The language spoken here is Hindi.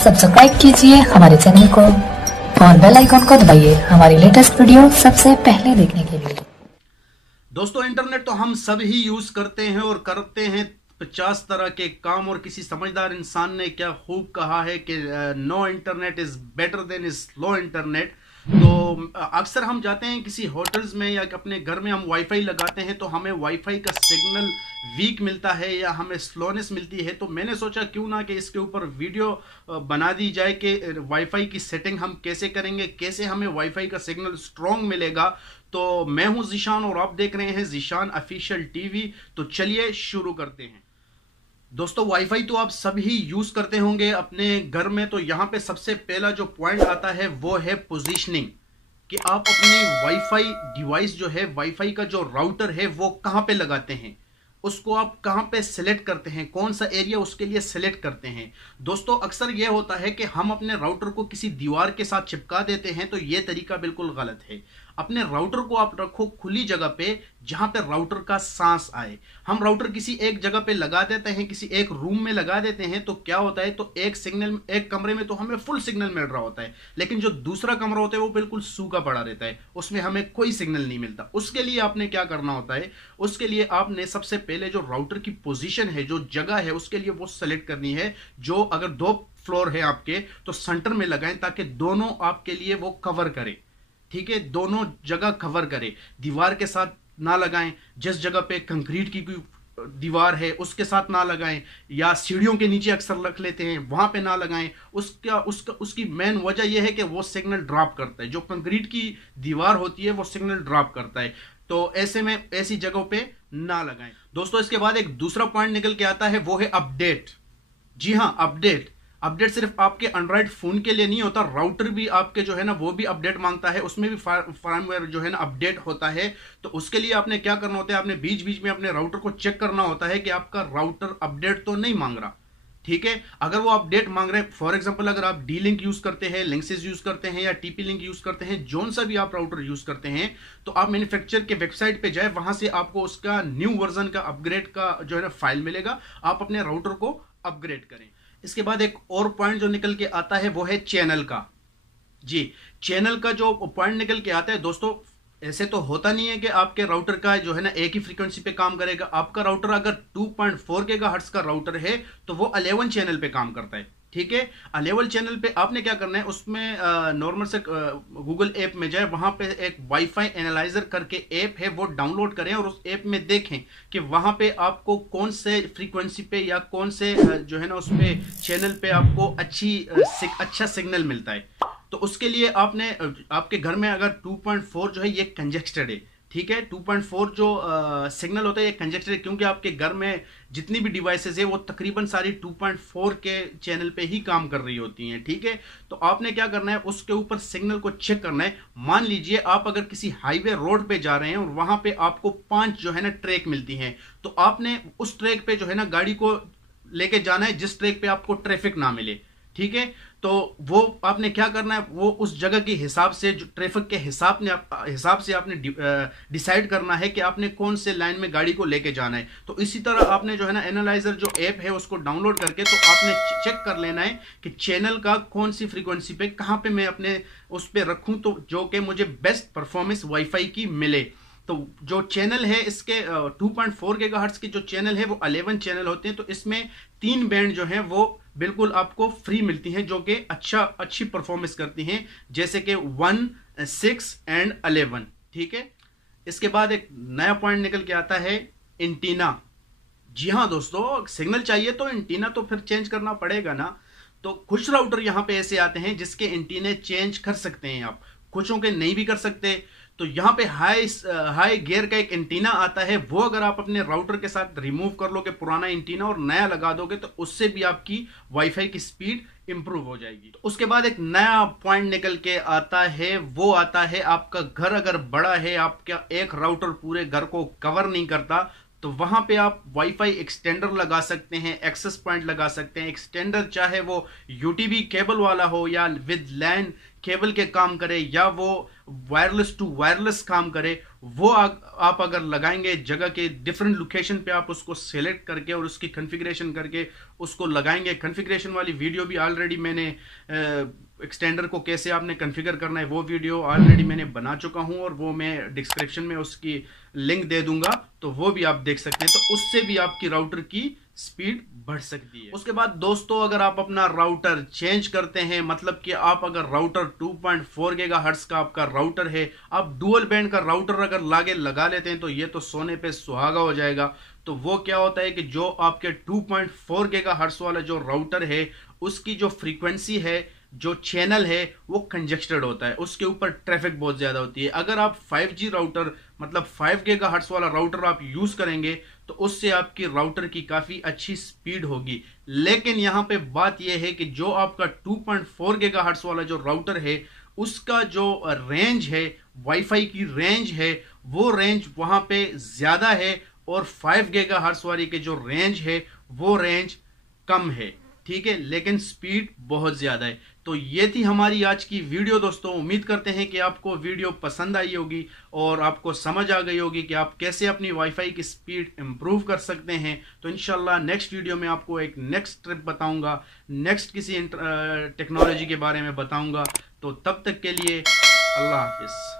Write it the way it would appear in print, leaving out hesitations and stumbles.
सब्सक्राइब कीजिए हमारे चैनल को और बेल आइकन को दबाइए हमारी लेटेस्ट वीडियो सबसे पहले देखने के लिए। दोस्तों, इंटरनेट तो हम सब ही यूज करते हैं और करते हैं 50 तरह के काम। और किसी समझदार इंसान ने क्या खूब कहा है कि no internet is better than slow internet. तो अक्सर हम जाते हैं किसी होटल्स में या अपने घर में हम वाईफाई लगाते हैं तो हमें वाईफाई का सिग्नल वीक मिलता है या हमें स्लोनेस मिलती है। तो मैंने सोचा क्यों ना कि इसके ऊपर वीडियो बना दी जाए कि वाईफाई की सेटिंग हम कैसे करेंगे, कैसे हमें वाईफाई का सिग्नल स्ट्रॉन्ग मिलेगा। तो मैं हूं जीशान और आप देख रहे हैं जीशान ऑफिशियल टीवी। तो चलिए शुरू करते हैं। दोस्तों, वाईफाई तो आप सभी यूज करते होंगे अपने घर में। तो यहाँ पे सबसे पहला जो पॉइंट आता है वो है पोजीशनिंग, कि आप अपने वाईफाई डिवाइस जो है, वाईफाई का जो राउटर है वो कहाँ पे लगाते हैं, उसको आप कहाँ पे सिलेक्ट करते हैं, कौन सा एरिया उसके लिए सिलेक्ट करते हैं। दोस्तों, अक्सर यह होता है कि हम अपने राउटर को किसी दीवार के साथ चिपका देते हैं, तो यह तरीका बिल्कुल गलत है। अपने राउटर को आप रखो खुली जगह पे जहां पे राउटर का सांस आए। हम राउटर किसी एक जगह पे लगा देते हैं, किसी एक रूम में लगा देते हैं, तो क्या होता है, तो एक कमरे में तो हमें फुल सिग्नल मिल रहा होता है, लेकिन जो दूसरा कमरा होता है वो बिल्कुल सूखा पड़ा रहता है, उसमें हमें कोई सिग्नल नहीं मिलता। उसके लिए आपने क्या करना होता है, उसके लिए आपने सबसे पहले जो राउटर की पोजीशन है, जो जगह है, उसके लिए वो सेलेक्ट करनी है। जो अगर 2 फ्लोर है आपके तो सेंटर में लगाएं ताकि दोनों आपके लिए वो कवर करे। ठीक है, दोनों जगह कवर करे, दीवार के साथ ना लगाएं। जिस जगह पे कंक्रीट की कोई दीवार है उसके साथ ना लगाएं, या सीढ़ियों के नीचे अक्सर रख लेते हैं, वहां पे ना लगाएं। उसकी मेन वजह यह है कि वो सिग्नल ड्रॉप करता है। जो कंक्रीट की दीवार होती है वो सिग्नल ड्रॉप करता है, तो ऐसे में ऐसी जगहों पे ना लगाएं। दोस्तों, इसके बाद एक दूसरा पॉइंट निकल के आता है, वो है अपडेट। जी हाँ, अपडेट सिर्फ आपके एंड्रॉइड फोन के लिए नहीं होता, राउटर भी आपके जो है ना वो भी अपडेट मांगता है, उसमें भी फर्मवेयर जो है ना अपडेट होता है। तो उसके लिए आपने क्या करना होता है, आपने बीच बीच में अपने राउटर को चेक करना होता है कि आपका राउटर अपडेट तो नहीं मांग रहा। ठीक है, अगर वो अपडेट मांग रहे हैं, फॉर एग्जांपल अगर आप डी लिंक यूज करते हैं, लिंक्सिस यूज करते हैं या टीपी लिंक यूज करते हैं, जोन सा भी आप राउटर यूज करते हैं, तो आप मैन्युफैक्चरर के वेबसाइट पे जाए, वहां से आपको उसका न्यू वर्जन का अपग्रेड का जो है ना फाइल मिलेगा। आप अपने राउटर को अपग्रेड करें। इसके बाद एक और पॉइंट जो निकल के आता है वो है चैनल का। जी, चैनल का जो पॉइंट निकल के आता है, दोस्तों ऐसे तो होता नहीं है कि आपके राउटर का जो है ना एक ही फ्रीक्वेंसी पे काम करेगा। आपका राउटर अगर 2.4 गीगाहर्ट्ज का राउटर है तो वो 11 चैनल पे काम करता है। ठीक है, 11 चैनल पे आपने क्या करना है, उसमें नॉर्मल से गूगल ऐप में जाए, वहां पे एक वाईफाई एनालाइजर करके ऐप है, वो डाउनलोड करें और उस ऐप में देखें कि वहां पे आपको कौन से फ्रीक्वेंसी पे या कौन से जो है ना उस पे चैनल पे आपको अच्छा सिग्नल मिलता है। तो उसके लिए आपने आपके घर में अगर 2.4 जो है ये कंजेस्टेड है। ठीक है, 2.4 जो सिग्नल होता है ये कंजेस्टेड है, क्योंकि आपके घर में जितनी भी डिवाइसेस है वो तकरीबन सारी 2.4 के चैनल पे ही काम कर रही होती हैं। ठीक है, तो आपने क्या करना है, उसके ऊपर सिग्नल को चेक करना है। मान लीजिए आप अगर किसी हाईवे रोड पे जा रहे हैं और वहां पे आपको 5 जो है ना ट्रैक मिलती हैं, तो आपने उस ट्रैक पे जो है ना गाड़ी को लेके जाना है जिस ट्रैक पे आपको ट्रैफिक ना मिले। ठीक है, तो वो आपने क्या करना है, वो उस जगह के हिसाब से, जो ट्रैफिक के हिसाब से आपने डिसाइड करना है कि आपने कौन से लाइन में गाड़ी को लेके जाना है। तो इसी तरह आपने जो है ना एनालाइजर जो ऐप है उसको डाउनलोड करके तो आपने चेक कर लेना है कि चैनल का कौन सी फ्रीक्वेंसी पे कहां पे मैं अपने उस पे रखूं, तो जो कि मुझे बेस्ट परफॉर्मेंस वाईफाई की मिले। तो जो चैनल है इसके 2.4 गीगाहर्ट्ज के जो चैनल है वो 11 चैनल होते हैं। तो इसमें 3 बैंड जो हैं वो बिल्कुल आपको फ्री मिलती हैं, जो कि अच्छी परफॉर्मेंस करती हैं, जैसे कि 1, 6 एंड 11। ठीक है, इसके बाद एक नया पॉइंट निकल के आता है, एंटीना। जी हाँ दोस्तों, सिग्नल चाहिए तो एंटीना तो फिर चेंज करना पड़ेगा ना। तो कुछ राउटर यहाँ पे ऐसे आते हैं जिसके एंटीने चेंज कर सकते हैं आप, कुछों के नहीं भी कर सकते। तो यहाँ पे हाई गियर का एक एंटीना आता है, वो अगर आप अपने राउटर के साथ रिमूव कर लोगे पुराना एंटीना और नया लगा दोगे तो उससे भी आपकी वाईफाई की स्पीड इंप्रूव हो जाएगी। तो उसके बाद एक नया पॉइंट निकल के आता है, वो आता है आपका घर अगर बड़ा है, आपका एक राउटर पूरे घर को कवर नहीं करता, तो वहां पे आप वाईफाई एक्सटेंडर लगा सकते हैं, एक्सेस पॉइंट लगा सकते हैं। एक्सटेंडर चाहे वो यूटीबी केबल वाला हो या विद लैन केबल के काम करे या वो वायरलेस टू वायरलेस काम करे, वो आप अगर लगाएंगे जगह के डिफरेंट लोकेशन पे, आप उसको सेलेक्ट करके और उसकी कॉन्फ़िगरेशन करके उसको लगाएंगे। कॉन्फ़िगरेशन वाली वीडियो भी ऑलरेडी मैंने एक्सटेंडर को कैसे आपने कॉन्फ़िगर करना है वो वीडियो ऑलरेडी मैंने बना चुका हूं, और वो मैं डिस्क्रिप्शन में उसकी लिंक दे दूंगा, तो वो भी आप देख सकते हैं। तो उससे भी आपकी राउटर की स्पीड बढ़ सकती है। उसके बाद दोस्तों, अगर आप अपना राउटर चेंज करते हैं, मतलब कि आप अगर राउटर 2.4 गीगाहर्ट्ज का आपका राउटर है, आप डुअल बैंड का राउटर अगर लगा लेते हैं तो ये तो सोने पे सुहागा हो जाएगा। तो वो क्या होता है कि जो आपके 2.4 गीगाहर्ट्ज वाला जो राउटर है उसकी जो फ्रीक्वेंसी है, जो चैनल है वो कंजेस्टेड होता है, उसके ऊपर ट्रैफिक बहुत ज्यादा होती है। अगर आप 5G राउटर मतलब 5 गीगाहर्ट्ज वाला राउटर आप यूज करेंगे तो उससे आपकी राउटर की काफी अच्छी स्पीड होगी। लेकिन यहां पे बात यह है कि जो आपका 2.4 गीगाहर्ट्ज वाला जो राउटर है उसका जो रेंज है, वाईफाई की रेंज है, वो रेंज वहां पे ज्यादा है, और 5 गीगाहर्ट्ज वाली के जो रेंज है वो रेंज कम है, ठीक है, लेकिन स्पीड बहुत ज्यादा है। तो ये थी हमारी आज की वीडियो दोस्तों। उम्मीद करते हैं कि आपको वीडियो पसंद आई होगी और आपको समझ आ गई होगी कि आप कैसे अपनी वाईफाई की स्पीड इंप्रूव कर सकते हैं। तो इंशाल्लाह नेक्स्ट वीडियो में आपको एक नेक्स्ट ट्रिप बताऊंगा, नेक्स्ट किसी टेक्नोलॉजी के बारे में बताऊंगा। तो तब तक के लिए अल्लाह हाफिज।